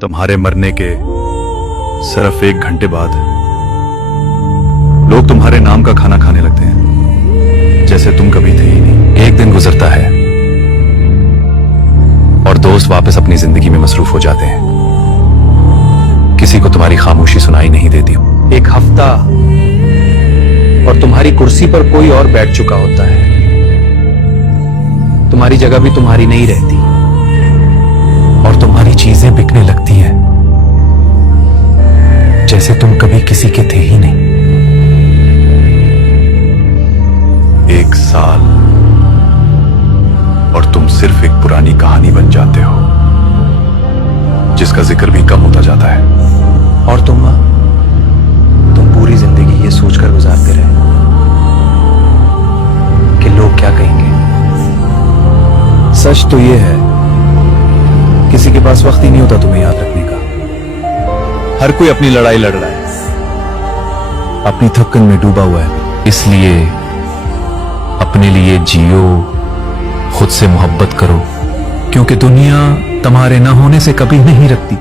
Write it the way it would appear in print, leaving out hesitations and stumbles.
तुम्हारे मरने के सिर्फ 1 घंटे बाद लोग तुम्हारे नाम का खाना खाने लगते हैं, जैसे तुम कभी थे ही नहीं। एक दिन गुजरता है और दोस्त वापस अपनी जिंदगी में मसरूफ हो जाते हैं। किसी को तुम्हारी खामोशी सुनाई नहीं देती। एक हफ्ता और तुम्हारी कुर्सी पर कोई और बैठ चुका होता है। तुम्हारी जगह भी तुम्हारी नहीं रहती और तुम्हारी चीजें बिकने लगती हैं, जैसे तुम कभी किसी के थे ही नहीं। 1 साल और तुम सिर्फ एक पुरानी कहानी बन जाते हो, जिसका जिक्र भी कम होता जाता है। और तुम पूरी जिंदगी ये सोचकर गुजारते रहे कि लोग क्या कहेंगे। सच तो ये है, किसी के पास वक्त ही नहीं होता तुम्हें याद रखने का। हर कोई अपनी लड़ाई लड़ रहा है, अपनी थपकन में डूबा हुआ है। इसलिए अपने लिए जियो, खुद से मोहब्बत करो, क्योंकि दुनिया तुम्हारे ना होने से कभी नहीं रखती।